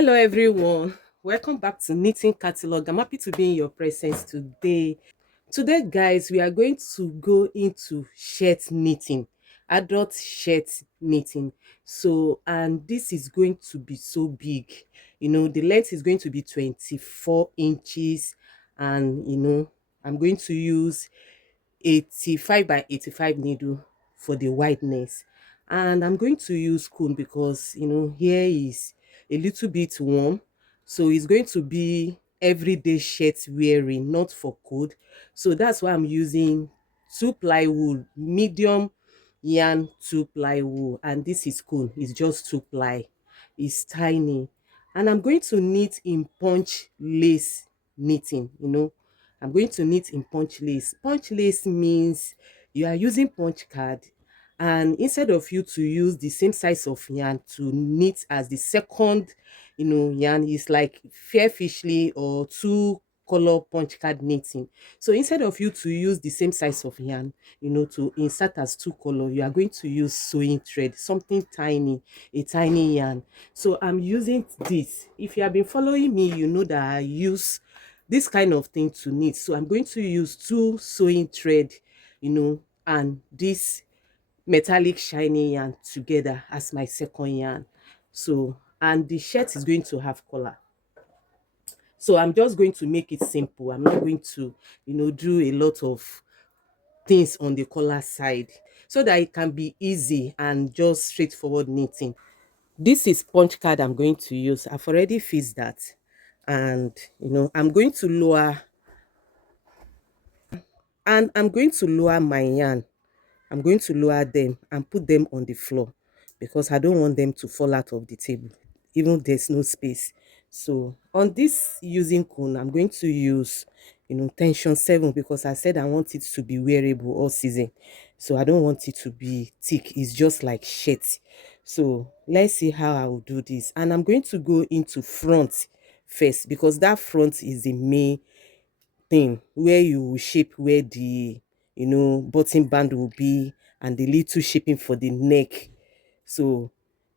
Hello everyone, welcome back to Knitting Catalog. I'm happy to be in your presence today. Today guys, we are going to go into shirt knitting, adult shirt knitting. And this is going to be so big. The length is going to be 24 inches, and I'm going to use 85 by 85 needle for the wideness, and I'm going to use comb because here is a little bit warm, so it's going to be everyday shirt wearing, not for cold. So that's why I'm using 2-ply wool, medium yarn 2-ply wool, and this is cool, it's just 2-ply, it's tiny. And I'm going to knit in punch lace knitting. I'm going to knit in punch lace. Punch lace means you are using punch card, and instead of you to use the same size of yarn to knit as the second yarn, is like fair fishly or two color punch card knitting. So instead of you to use the same size of yarn to insert as two color, you are going to use sewing thread, something tiny, a tiny yarn. So I'm using this. If you have been following me, you know that I use this kind of thing to knit. So I'm going to use two sewing thread, and this metallic shiny yarn together as my second yarn. So, and the shirt is going to have collar. So I'm just going to make it simple. I'm not going to do a lot of things on the collar side, so that it can be easy and just straightforward knitting. This is punch card I'm going to use. I've already fixed that, and I'm going to lower, my yarn. I'm going to lower them and put them on the floor because I don't want them to fall out of the table, even there's no space. So on this using cone, I'm going to use tension 7, because I said I want it to be wearable all season. So I don't want it to be thick. It's just like shirt. So let's see how I will do this. And I'm going to go into front first, because that front is the main thing where you will shape where the button band will be, and the little shaping for the neck. So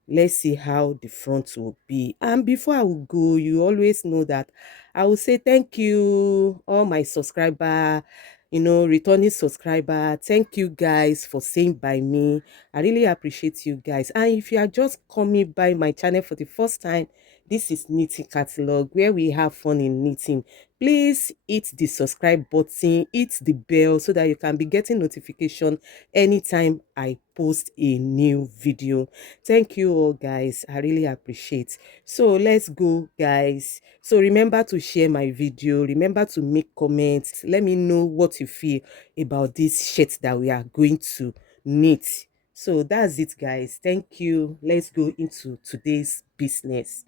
let's see how the front will be. And before I will go, you always know that I will say thank you all my subscriber, returning subscriber. Thank you guys for staying by me. I really appreciate you guys. And if you are just coming by my channel for the first time, this is Knitting Catalog, where we have fun in knitting. Please hit the subscribe button, hit the bell, so that you can be getting notification anytime I post a new video. Thank you all guys, I really appreciate. So let's go guys. So remember to share my video, remember to make comments, let me know what you feel about this shirt that we are going to knit. So that's it guys, thank you. Let's go into today's business.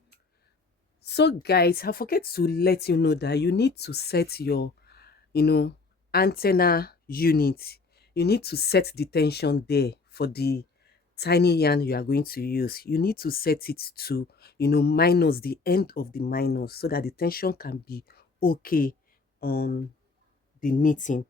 So guys, I forget to let you know that you need to set your antenna unit. You need to set the tension there for the tiny yarn you are going to use. You need to set it to minus, the end of the minus, so that the tension can be okay on the knitting,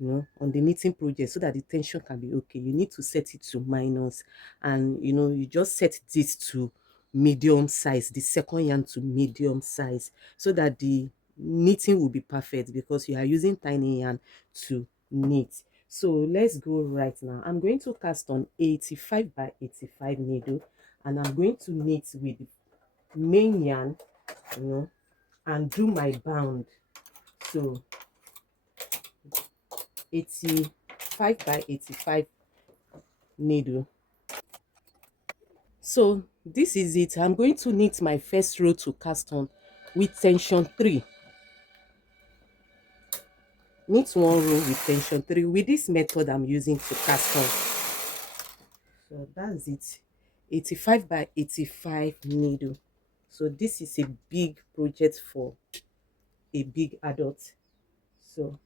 on the knitting project, so that the tension can be okay. You need to set it to minus, and you just set this to medium size, the second yarn to medium size, so that the knitting will be perfect, because you are using tiny yarn to knit. So let's go right now. I'm going to cast on 85 by 85 needle, and I'm going to knit with the main yarn, and do my bound. So 85 by 85 needle. So this is it. I'm going to knit my first row to cast on with tension 3. Knit one row with tension 3 with this method I'm using to cast on. So that's it. 85 by 85 needle. So this is a big project for a big adult. So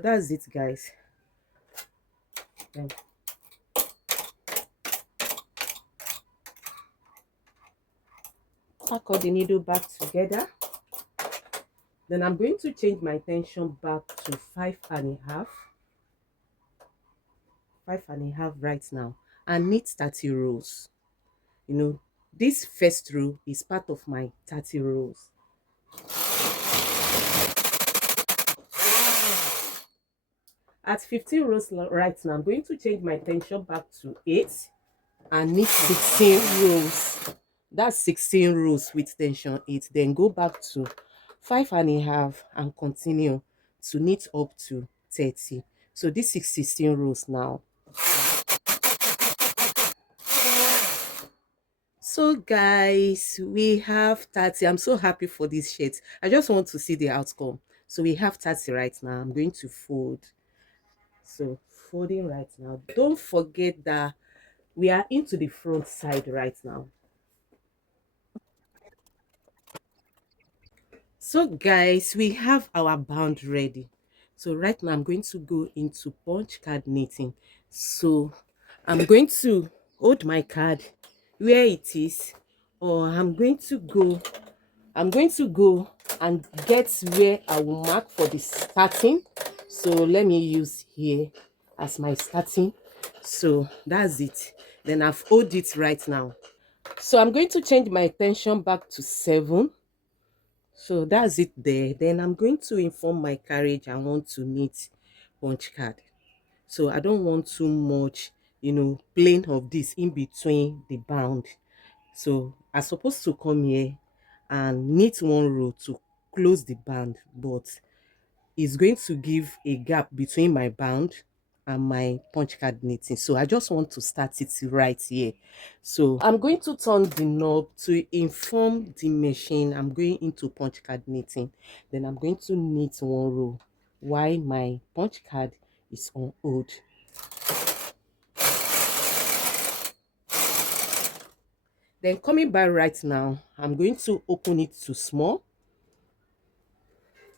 that's it guys. Then pack all the needle back together. Then I'm going to change my tension back to 5.5, 5.5 right now, and knit 30 rows. You know, this first row is part of my 30 rows. At 15 rows right now, I'm going to change my tension back to 8 and knit 16 rows. That's 16 rows with tension 8. Then go back to 5.5 and continue to knit up to 30. So this is 16 rows now. So guys, we have 30. I'm so happy for this shirt. I just want to see the outcome. So we have 30 right now. I'm going to fold. So folding right now. Don't forget that we are into the front side right now. So guys, we have our band ready. So right now I'm going to go into punch card knitting. So I'm going to hold my card where it is, or I'm going to go and get where I will mark for the starting. So let me use here as my starting. So that's it. Then I've hold it right now. So I'm going to change my tension back to 7. So that's it there. Then I'm going to inform my carriage I want to knit punch card. So I don't want too much, plain of this in between the bound. So I'm supposed to come here and knit one row to close the band, but it's going to give a gap between my band and my punch card knitting. So I just want to start it right here. So I'm going to turn the knob to inform the machine I'm going into punch card knitting. Then I'm going to knit one row while my punch card is on hold. Then coming back right now, I'm going to open it to small.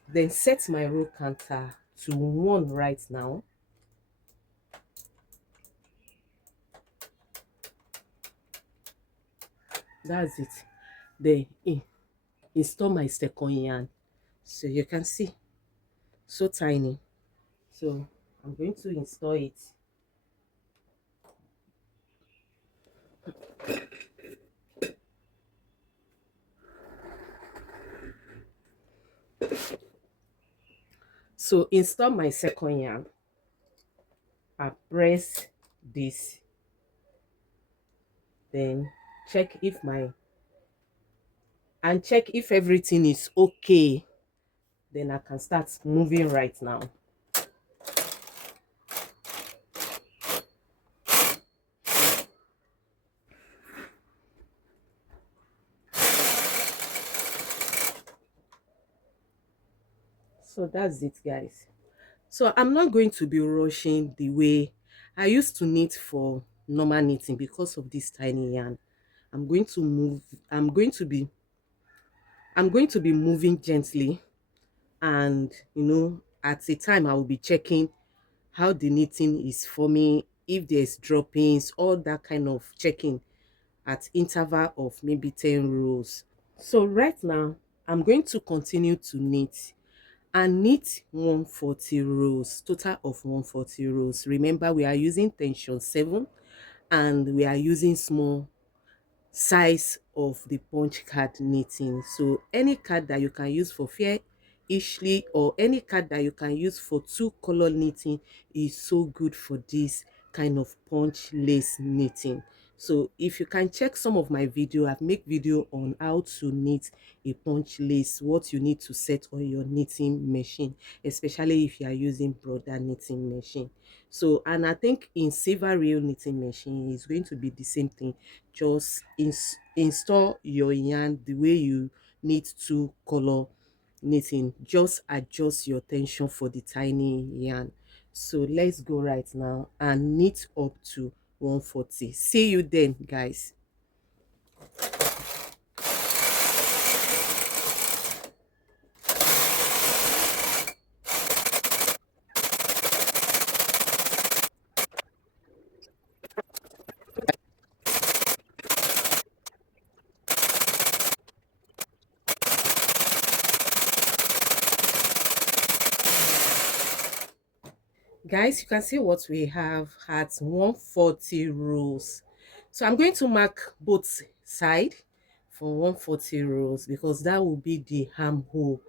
Then set my row counter to 1 right now. That's it. Then install my second yarn. So you can see, so tiny. So I'm going to install it. So install my second yarn. I press this. Then check if everything is okay. Then I can start moving right now. So that's it, guys. So I'm not going to be rushing the way I used to knit for normal knitting because of this tiny yarn. I'm going to move. I'm going to be moving gently, and at a time I will be checking how the knitting is forming, if there's droppings, all that kind of checking at interval of maybe 10 rows. So right now I'm going to continue to knit and knit 140 rows, total of 140 rows. Remember, we are using tension 7 and we are using small size of the punch card knitting. So any card that you can use for fair ishly, or any card that you can use for 2-color knitting, is so good for this kind of punch lace knitting. So if you can check some of my video, I've made video on how to knit a punch lace, what you need to set on your knitting machine, especially if you are using broader knitting machine. So, and I think in silver real knitting machine is going to be the same thing. Just install your yarn the way you need 2-color knitting. Just adjust your tension for the tiny yarn. So let's go right now and knit up to 140. See you then, guys. Guys, you can see what we have at 140 rows. So I'm going to mark both side for 140 rows because that will be the armhole,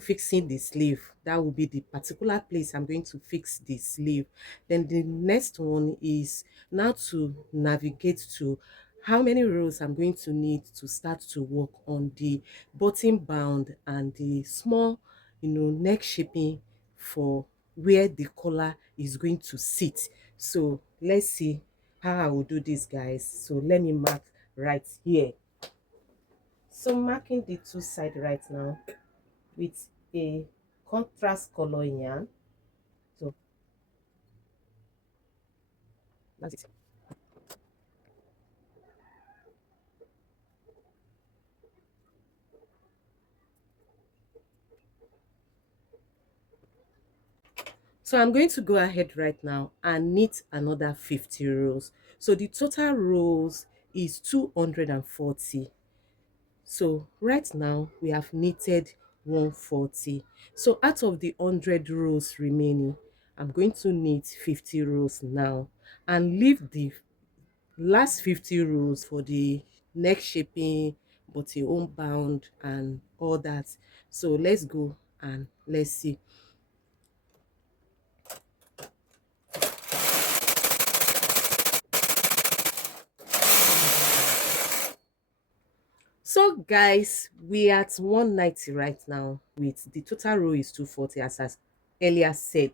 fixing the sleeve. That will be the particular place I'm going to fix the sleeve. Then the next one is now to navigate to how many rows I'm going to need to start to work on the button bound and the small, neck shaping for where the collar is going to sit. So let's see how I will do this, guys. So let me mark right here. So marking the two side right now with a contrast color yarn. So that's it. So I'm going to go ahead right now and knit another 50 rows. So the total rows is 240. So right now we have knitted 140. So out of the 100 rows remaining, I'm going to knit 50 rows now and leave the last 50 rows for the neck shaping, buttonhole bound and all that. So let's go and let's see. So guys, we are at 190 right now with the total row is 240 as I earlier said,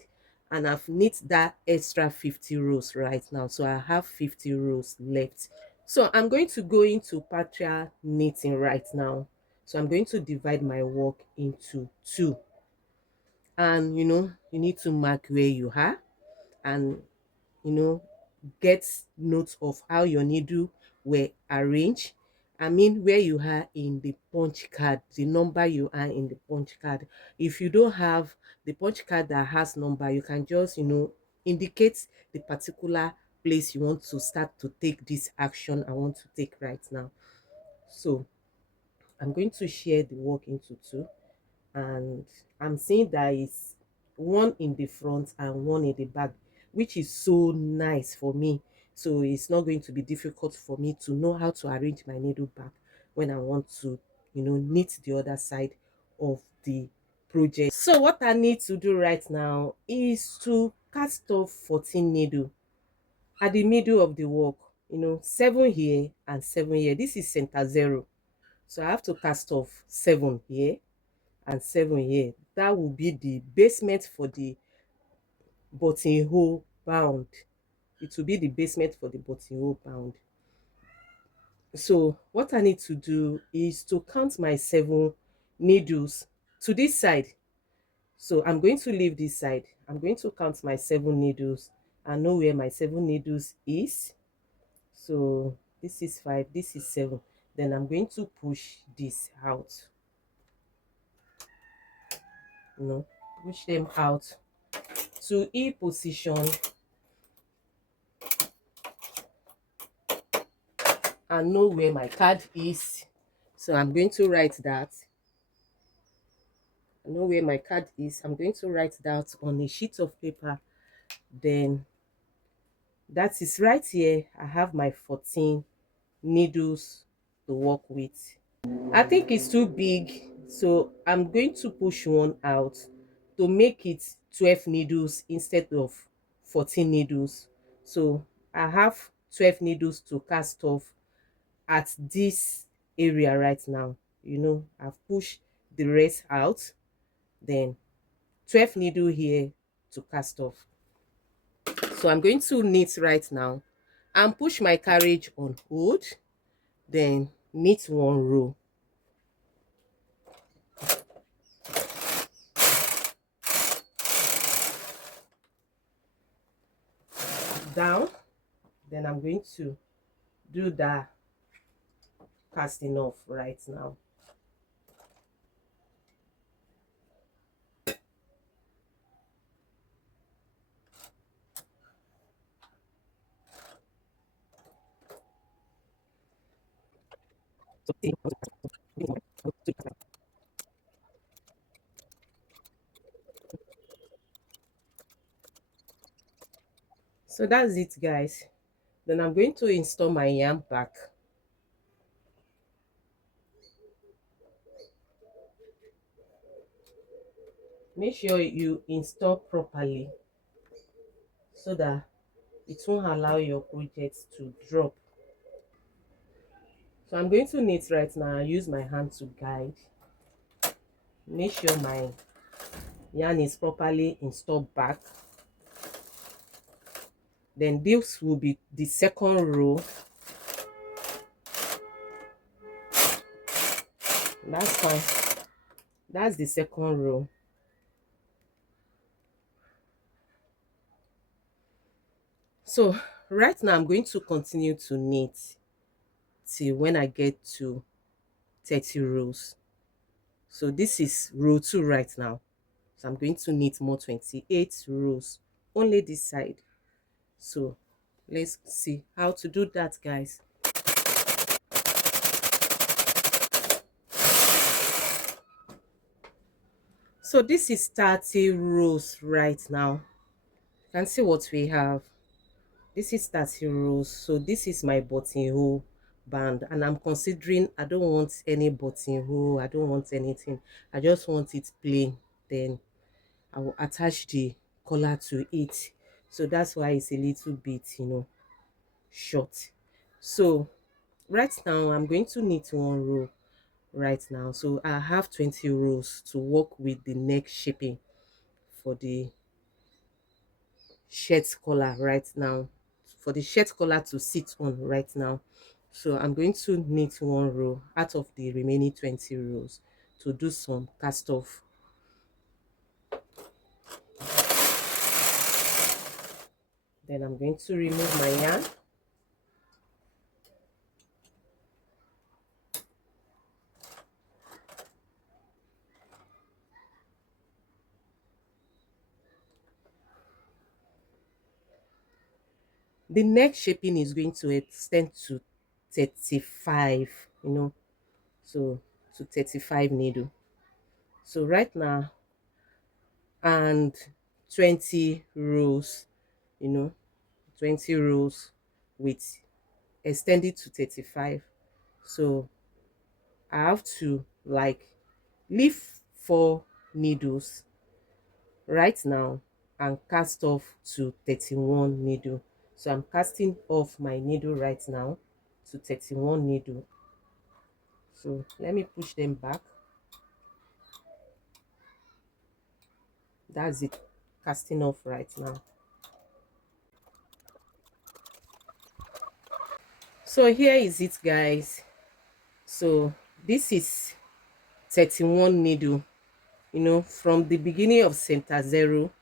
and I've knit that extra 50 rows right now, so I have 50 rows left. So I'm going to go into partial knitting right now. So I'm going to divide my work into two, and you need to mark where you are and you know get note of how your needle were arranged. I mean where you are in the punch card, the number you are in the punch card. If you don't have the punch card that has number, you can just indicate the particular place you want to start to take this action I want to take right now. So I'm going to share the work into two, and I'm seeing that it's one in the front and one in the back, which is so nice for me. So it's not going to be difficult for me to know how to arrange my needle back when I want to, knit the other side of the project. So what I need to do right now is to cast off 14 needle at the middle of the work, 7 here and 7 here. This is center zero. So I have to cast off 7 here and 7 here. That will be the basement for the buttonhole bound. It will be the basement for the buttonhole bound. So what I need to do is to count my 7 needles to this side. So I'm going to leave this side. I'm going to count my 7 needles and know where my 7 needles is. So this is 5, this is 7. Then I'm going to push this out. Push them out to E position and know where my card is. So I'm going to write that. I know where my card is. I'm going to write that on a sheet of paper. Then that is right here. I have my 14 needles to work with. I think it's too big, so I'm going to push one out to make it 12 needles instead of 14 needles. So I have 12 needles to cast off at this area right now. I've pushed the rest out, then 12 needle here to cast off. So I'm going to knit right now and push my carriage on hold, then knit one row down. Then I'm going to do that casting off right now. So that's it, guys. Then I'm going to install my yarn back. Make sure you install properly so that it won't allow your project to drop. So I'm going to knit right now. I use my hand to guide. Make sure my yarn is properly installed back. Then this will be the second row. That's fine. That's the second row. So right now I'm going to continue to knit till when I get to 30 rows. So this is row 2 right now. So I'm going to knit more 28 rows only this side. So let's see how to do that, guys. So this is 30 rows right now. You can see what we have. This is 30 rows. So this is my buttonhole band, and I'm considering I don't want any buttonhole, I don't want anything. I just want it plain. Then I will attach the collar to it. So that's why it's a little bit, short. So right now I'm going to knit one row right now. So I have 20 rows to work with the neck shaping for the shirt collar right now, for the shirt collar to sit on right now. So I'm going to knit one row out of the remaining 20 rows to do some cast off. Then I'm going to remove my yarn. The neck shaping is going to extend to 35, so to 35 needle. So right now, and 20 rows, you know 20 rows with extended to 35. So I have to like leave 4 needles right now and cast off to 31 needle. So I'm casting off my needle right now to 31 needle. So let me push them back. That's it, casting off right now. So here is it, guys. So this is 31 needle, from the beginning of center 0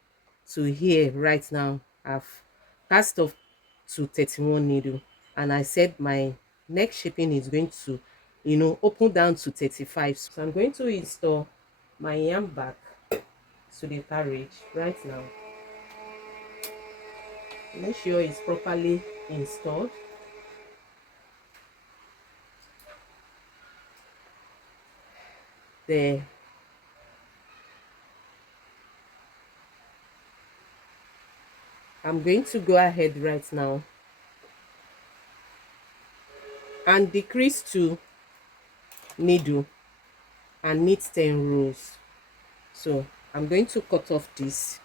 to here right now. I've cast off to 31 needle, and I said my neck shaping is going to open down to 35. So I'm going to install my yarn back to the carriage right now. Make sure it's properly installed. There. I'm going to go ahead right now and decrease to needle and knit 10 rows. So I'm going to cut off this.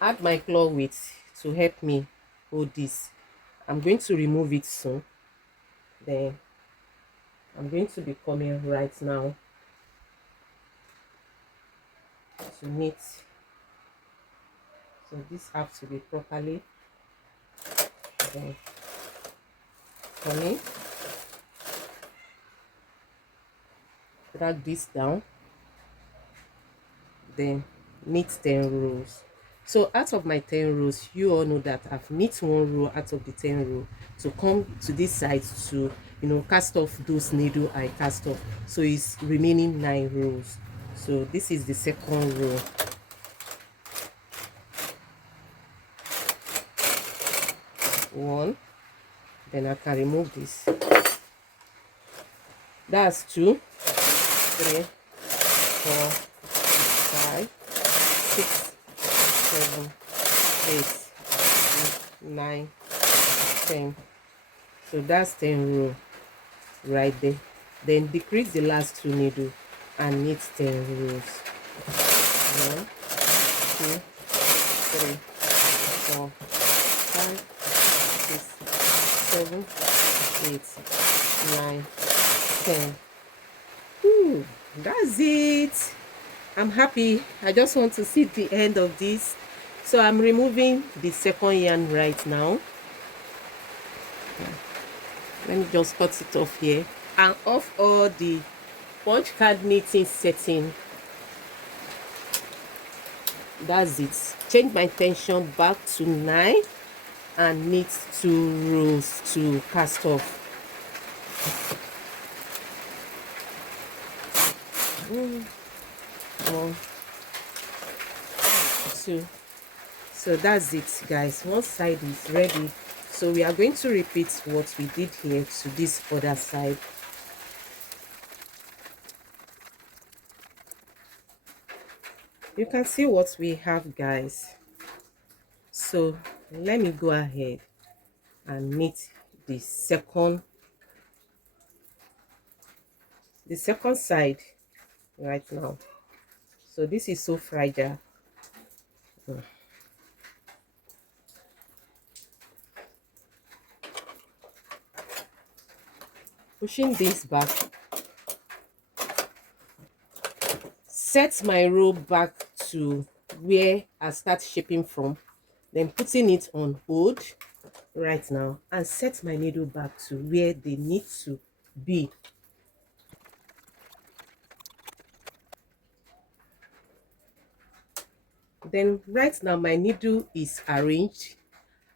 Add my claw weight to help me hold this. I'm going to remove it soon. Then I'm going to be coming right now to knit. So this has to be properly then coming. Drag this down. Then knit 10 rows. So out of my 10 rows, you all know that I've knit one row out of the 10 row to come to this side to cast off those needle I cast off. So it's remaining 9 rows. So this is the second row. One. Then I can remove this. That's 2, 3, 4, 5, 6, 7, 8, 9, 10. So that's 10 row right there. Then decrease the last 2 needle and knit 10 rows. 1, 2, 3, 4, 5, 6, 7, 8, 9, 10. Ooh, that's it. I'm happy. I just want to see the end of this. So I'm removing the second yarn right now. Let me just cut it off here and off all the punch card knitting setting. That's it. Change my tension back to 9 and knit 2 rows to cast off. 1, 2. So that's it, guys. One side is ready. So we are going to repeat what we did here to this other side. You can see what we have, guys. So let me go ahead and knit the second side right now. So this is so fragile. Pushing this back, set my row back to where I start shaping from, then putting it on hold right now and set my needle back to where they need to be. Then right now my needle is arranged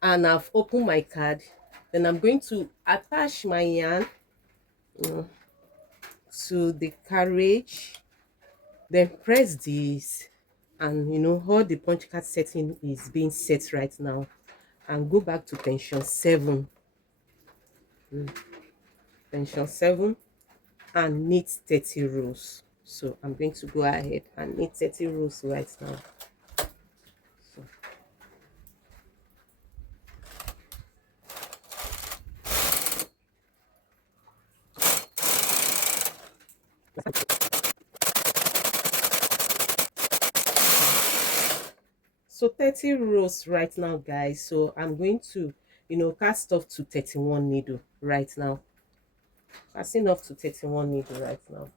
and I've opened my card. Then I'm going to attach my yarn to the carriage, then press this, and all the punch card setting is being set right now, and go back to tension 7, tension 7, and knit 30 rows. So I'm going to go ahead and knit 30 rows right now. So 30 rows right now, guys. So I'm going to cast off to 31 needle right now. Casting off to 31 needle right now.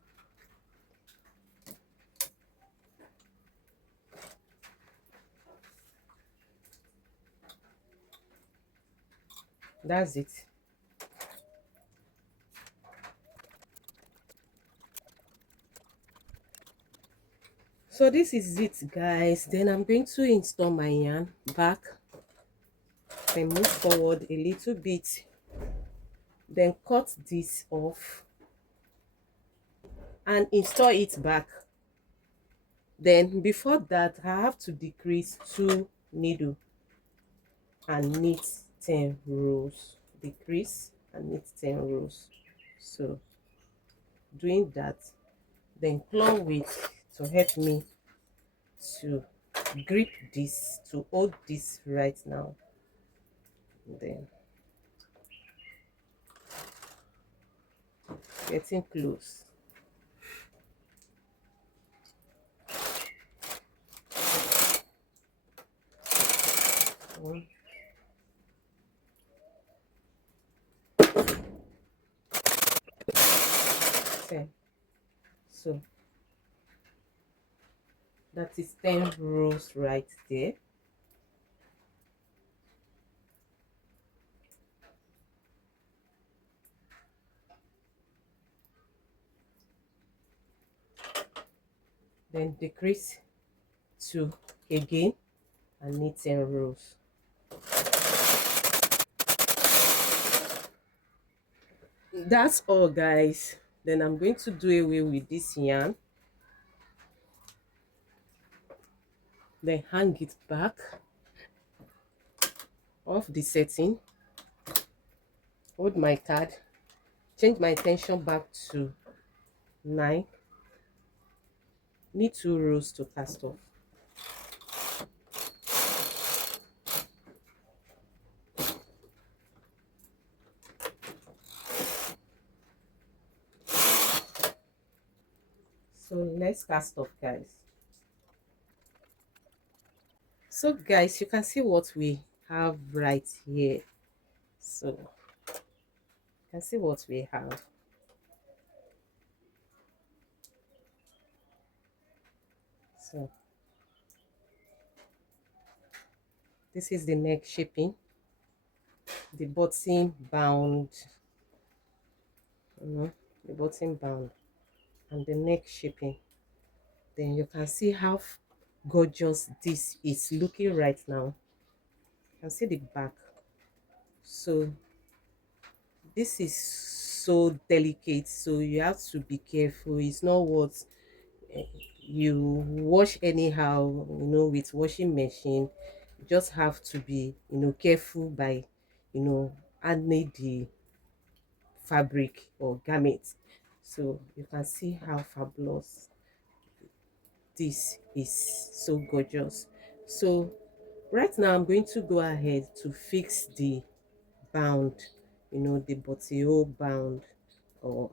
That's it. So this is it, guys. Then I'm going to install my yarn back, then move forward a little bit, then cut this off and install it back. Then before that, I have to decrease 2 needle and knit 10 rows. Decrease and knit 10 rows. So doing that, then claw width to help me to grip this, to hold this right now. Then getting close. One, 10. So that is 10 rows right there. Then decrease 2 again and knit 10 rows. That's all, guys. Then I'm going to do away with this yarn, then hang it back off the setting, hold my card, change my tension back to 9, Need 2 rows to cast off. So let's cast off, guys. So guys, you can see what we have right here. So you can see what we have. So this is the neck shaping, the button bound, you know, the button bound and the neck shaping. Then you can see how gorgeous this is looking right now. You can see the back. So this is so delicate, so you have to be careful. It's not what eh, you wash anyhow, with washing machine. You just have to be, careful by, handling the fabric or garment. So you can see how fabulous this is, so gorgeous. So right now I'm going to go ahead to fix the bound, the buttonhole bound.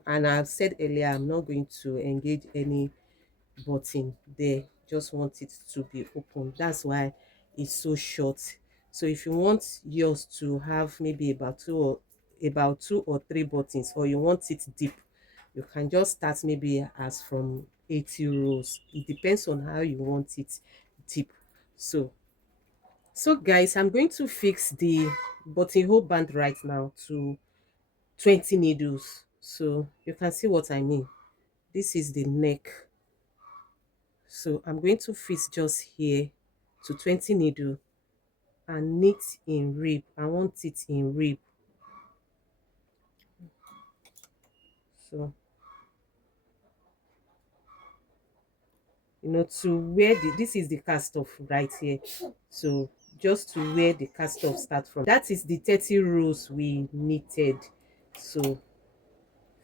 And I've said earlier I'm not going to engage any button there, just want it to be open. That's why it's so short. So if you want yours to have maybe about 2 or 3 buttons, or you want it deep, you can just start maybe as from 80 rows. It depends on how you want it deep. So guys, I'm going to fix the buttonhole band right now to 20 needles, so you can see what I mean. This is the neck, so I'm going to fix just here to 20 needle and knit in rib. I want it in rib. So to where this is the cast off right here. So just to where the cast off start from, that is the 30 rows we knitted. So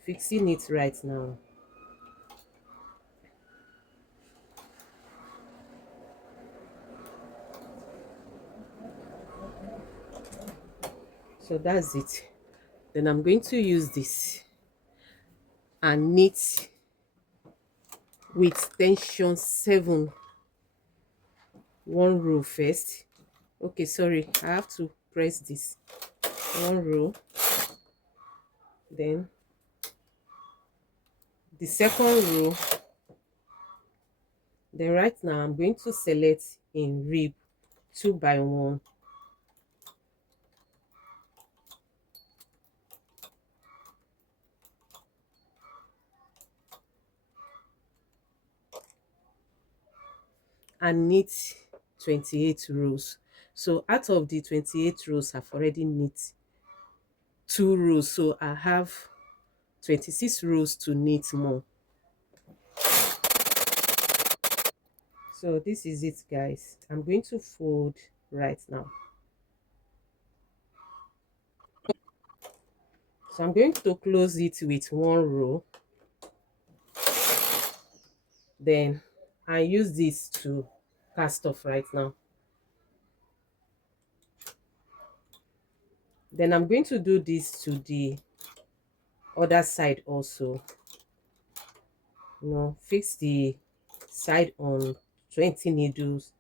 fixing it right now. So that's it. Then I'm going to use this and knit with tension 7 one row first. Okay, sorry, I have to press this 1 row, then the second row. Then right now I'm going to select in rib 2 by 1, and knit 28 rows. So out of the 28 rows, I've already knit 2 rows, so I have 26 rows to knit more. So this is it, guys. I'm going to fold right now. So I'm going to close it with 1 row, then I use this to cast off right now. Then I'm going to do this to the other side also. Fix the side on 20 needles,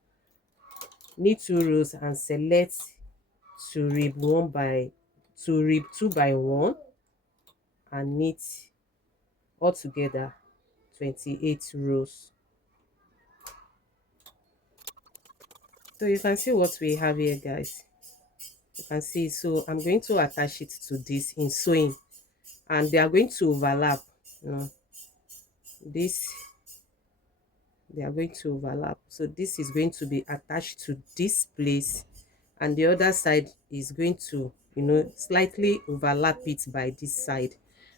knit 2 rows and select to rib 2 by 1 and knit all together 28 rows. So you can see what we have here, guys. You can see. So I'm going to attach it to this in sewing, and they are going to overlap. This they are going to overlap. So this is going to be attached to this place, and the other side is going to slightly overlap it by this side.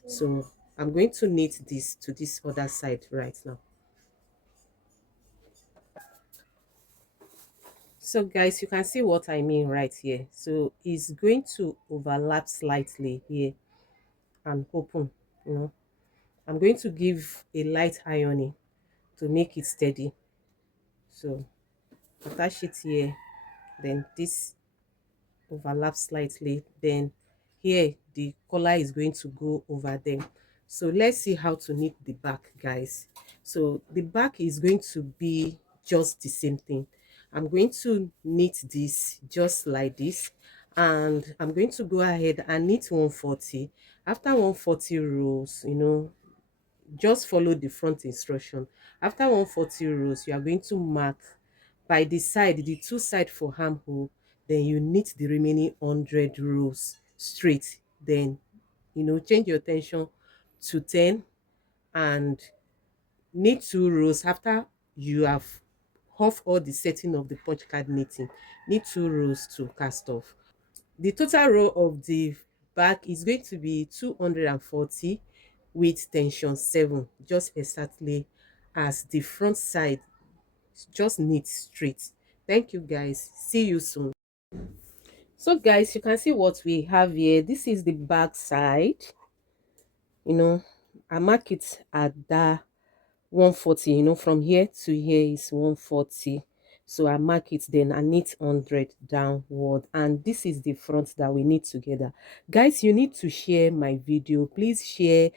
So I'm going to knit this to this other side right now. So guys, you can see what I mean right here. So it's going to overlap slightly here and open. I'm going to give a light ironing to make it steady. So attach it here, then this overlap slightly, then here the collar is going to go over them. So let's see how to knit the back, guys. So the back is going to be just the same thing. I'm going to knit this just like this, and I'm going to go ahead and knit 140. After 140 rows, just follow the front instruction. After 140 rows, you are going to mark by the side, the two side for armhole, then you knit the remaining 100 rows straight. Then change your tension to 10 and knit 2 rows. After you have off all the setting of the punch card knitting, knit 2 rows to cast off. The total row of the back is going to be 240 with tension 7, just exactly as the front side. Just knit straight. Thank you, guys. See you soon. So guys, you can see what we have here. This is the back side. I mark it at that 140. From here to here is 140. So I mark it, then I knit 100 downward, and this is the front that we knit together. Guys, you need to share my video. Please share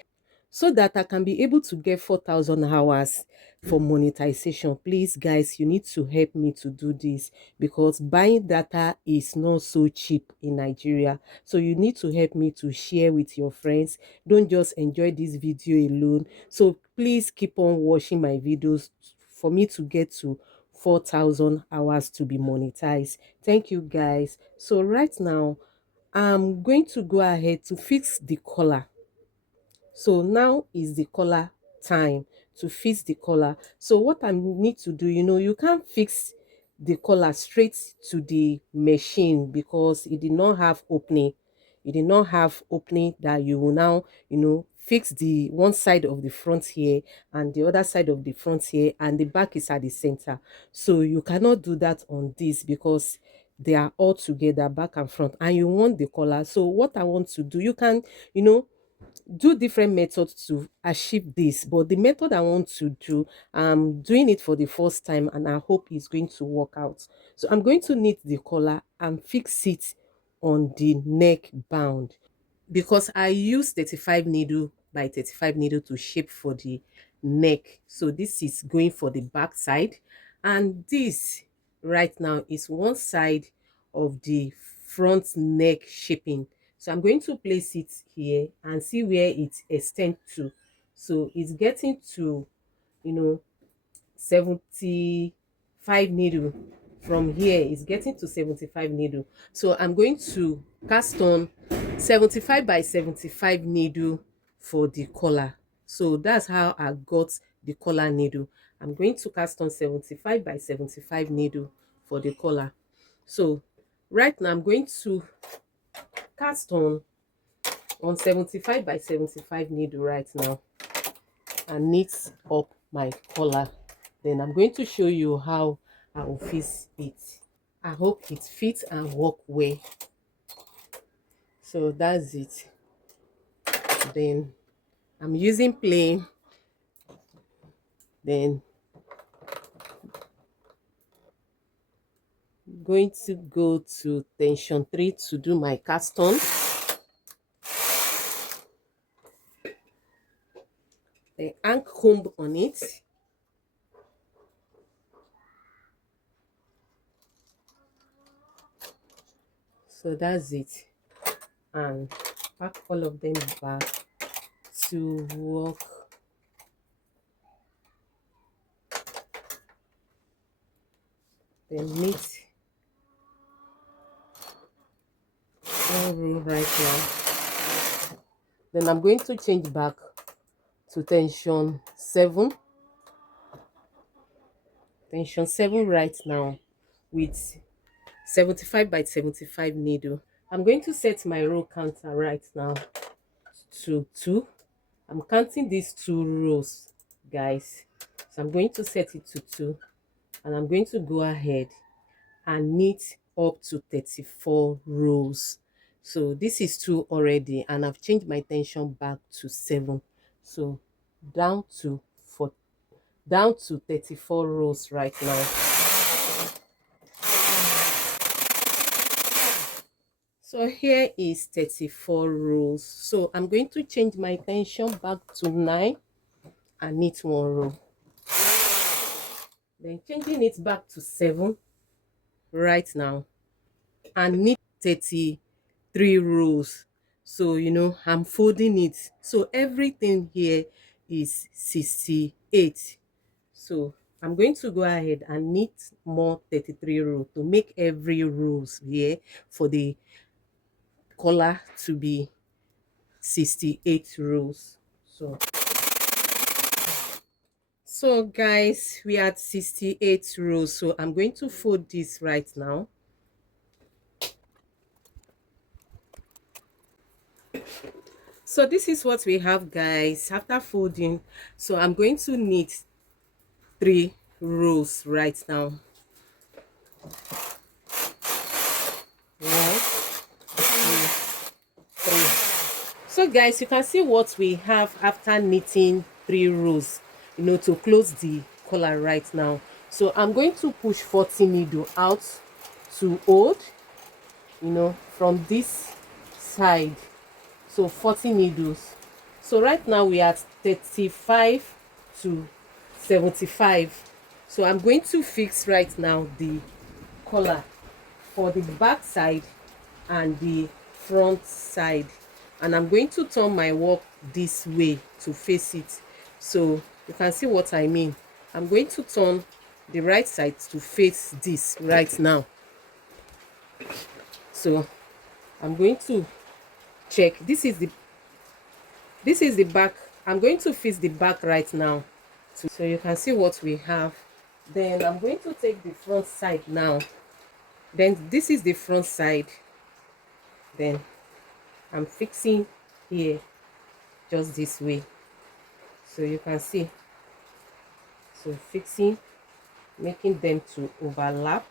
so that I can be able to get 4,000 hours for monetization. Please, guys, you need to help me to do this, because buying data is not so cheap in Nigeria. So you need to help me to share with your friends. Don't just enjoy this video alone. So please keep on watching my videos for me to get to 4,000 hours to be monetized. Thank you, guys. So right now, I'm going to go ahead to fix the collar. So now is the collar time to fix the collar. So what I need to do, you can't fix the collar straight to the machine because it did not have opening. It did not have opening that you will now, fix the one side of the front here and the other side of the front here, and the back is at the center. So you cannot do that on this because they are all together, back and front, and you want the collar. So what I want to do, you can, do different methods to achieve this, but the method I want to do, I'm doing it for the first time and I hope it's going to work out. So I'm going to knit the collar and fix it on the neck band, because I use 35 needle by 35 needle to shape for the neck. So this is going for the back side, and this right now is one side of the front neck shaping. So I'm going to place it here and see where it extends to. So it's getting to, you know 75 needle. From here it's getting to 75 needle. So I'm going to cast on 75 by 75 needle for the collar. So that's how I got the collar needle. I'm going to cast on 75 by 75 needle for the collar. So right now I'm going to cast on 75 by 75 needle right now and knit up my collar. Then I'm going to show you how I will fix it. I hope it fits and work well. So that's it. Then I'm using plain. Then going to go to tension 3 to do my cast on. The hang comb on it. So that's it. And pack all of them back to work. Then knit one row right now. Then I'm going to change back to tension 7. Tension 7 right now with 75 by 75 needle. I'm going to set my row counter right now to 2. I'm counting these 2 rows, guys. So I'm going to set it to 2, and I'm going to go ahead and knit up to 34 rows. So this is 2 already, and I've changed my tension back to 7. So down to 4, down to 34 rows right now. So here is 34 rows. So I'm going to change my tension back to 9 and knit 1 row. Then changing it back to 7 right now and knit 33 rows. So I'm folding it. So everything here is 68. So I'm going to go ahead and knit more 33 rows to make every rows here for the collar to be 68 rows. So guys, we are at 68 rows. So I'm going to fold this right now. So this is what we have, guys, after folding. So I'm going to knit 3 rows right now. 1, 2, 3. So guys, you can see what we have after knitting 3 rows, to close the collar right now. So I'm going to push 40 needle out to hold, from this side. So 40 needles. So right now we are at 35 to 75. So I'm going to fix right now the collar for the back side and the front side, and I'm going to turn my work this way to face it, so you can see what I mean. I'm going to turn the right side to face this right now. So I'm going to check. This is the back. I'm going to fix the back right now, so you can see what we have. Then I'm going to take the front side now. Then this is the front side. Then I'm fixing here just this way, so you can see. So fixing, making them to overlap.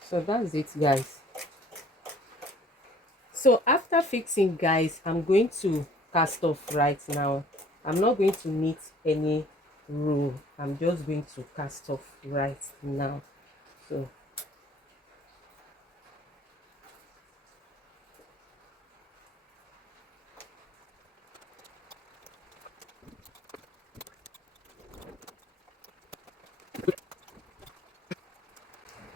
So that's it, guys. So after fixing, guys, I'm going to cast off right now. I'm not going to knit any row. I'm just going to cast off right now.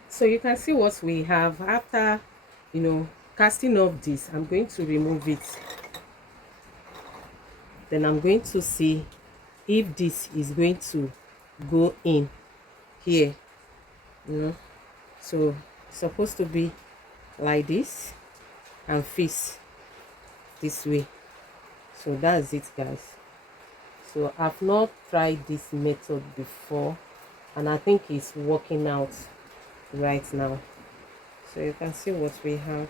So you can see what we have after casting off this. I'm going to remove it. Then I'm going to see if this is going to go in here. So it's supposed to be like this and face this way. So that's it, guys. So I've not tried this method before, and I think it's working out right now. So you can see what we have.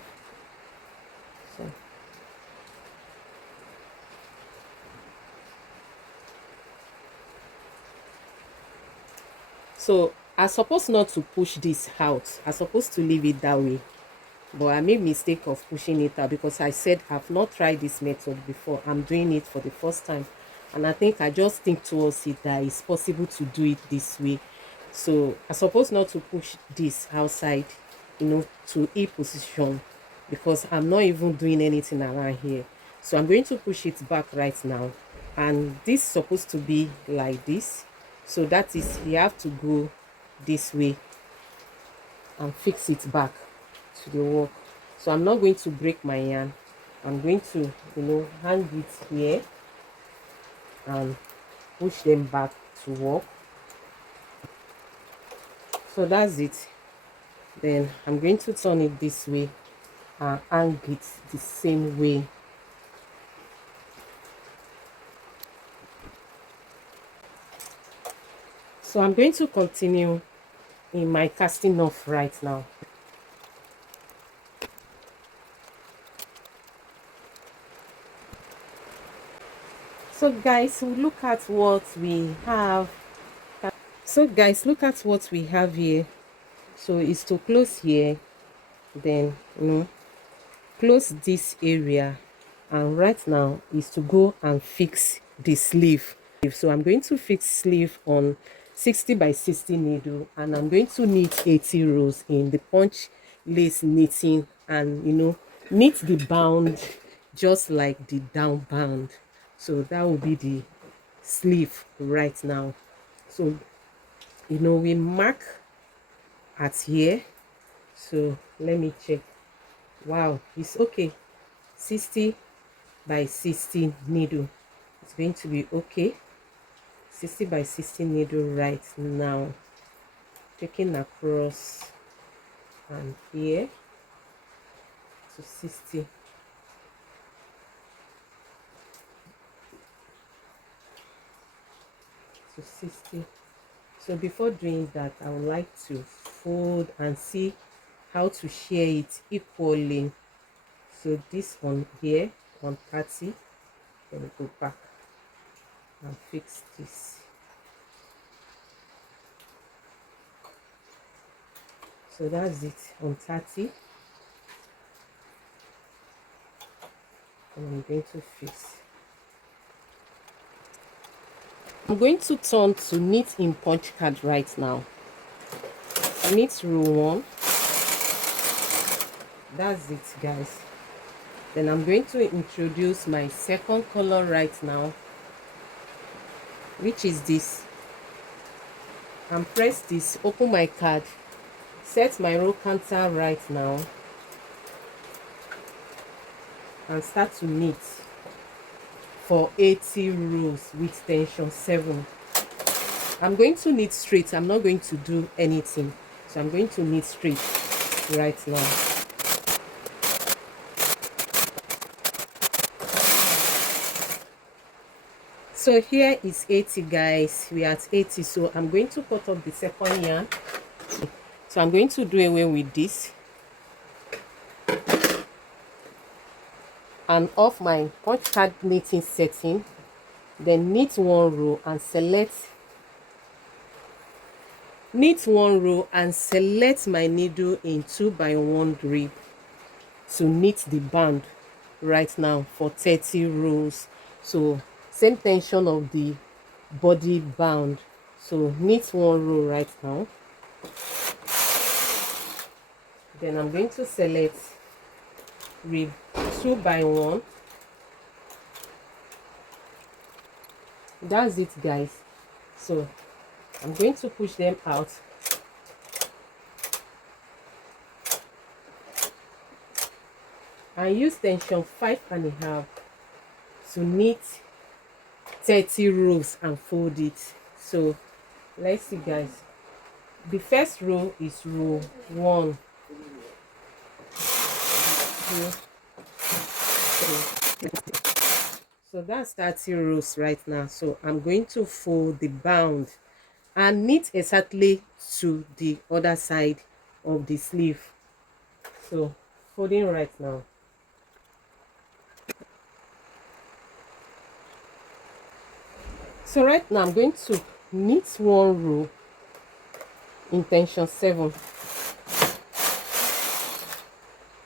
So I'm supposed not to push this out. I'm supposed to leave it that way, but I made mistake of pushing it out because I said I've not tried this method before. I'm doing it for the first time, and I just think towards it that it's possible to do it this way. So I'm supposed not to push this outside, to a position, because I'm not even doing anything around here. So I'm going to push it back right now, and this is supposed to be like this. So that is, you have to go this way and fix it back to the work. So I'm not going to break my yarn. I'm going to hang it here and push them back to work. So that's it. Then I'm going to turn it this way and hang it the same way. So I'm going to continue in my casting off right now. So guys, look at what we have. So guys, look at what we have here. So it's to close here, then close this area, and right now is to go and fix the sleeve. So I'm going to fix sleeve on 60 by 60 needle, and I'm going to knit 80 rows in the punch lace knitting, and knit the bound just like the down bound. So that will be the sleeve right now. So we mark at here. So let me check. Wow, it's okay. 60 by 60 needle, it's going to be okay. 60 by 60 needle right now, taking across and here to 60 to 60. So before doing that, I would like to fold and see how to share it equally. So this one here on 30, then we go back and fix this. So that's it on 30, and I'm going to fix. I'm going to turn to knit in punch card right now. Knit row 1. That's it, guys. Then I'm going to introduce my second color right now, which is this. And press this, open my card, set my row counter right now, and start to knit for 80 rows with tension 7. I'm going to knit straight. I'm not going to do anything. So I'm going to knit straight right now. So here is 80, guys. We are at 80. So I'm going to cut off the second yarn. So I'm going to do away with this and off my punch card knitting setting. Then knit one row and select my needle in 2x1 rib to knit the band right now for 30 rows. So same tension of the body band. So knit one row right now. Then I'm going to select rib 2x1. That's it, guys. So I'm going to push them out and use tension 5.5 to knit 30 rows and fold it. So let's see, guys. The first row is row 1, 2, 3. So that's 30 rows right now. So I'm going to fold the bound and knit exactly to the other side of the sleeve. So folding right now. So right now I'm going to knit one row in tension 7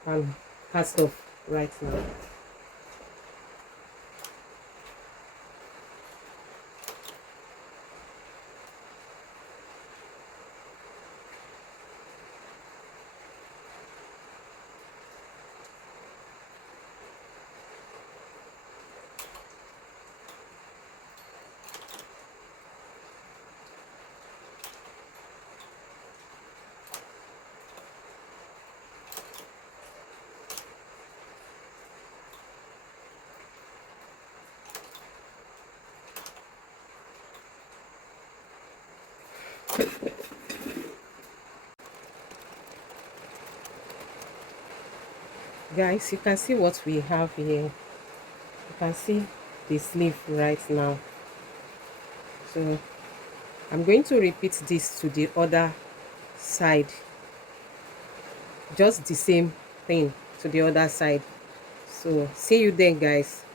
and cast off right now. Guys, you can see what we have here. You can see the sleeve right now. So I'm going to repeat this to the other side, just the same thing to the other side. So see you then, guys.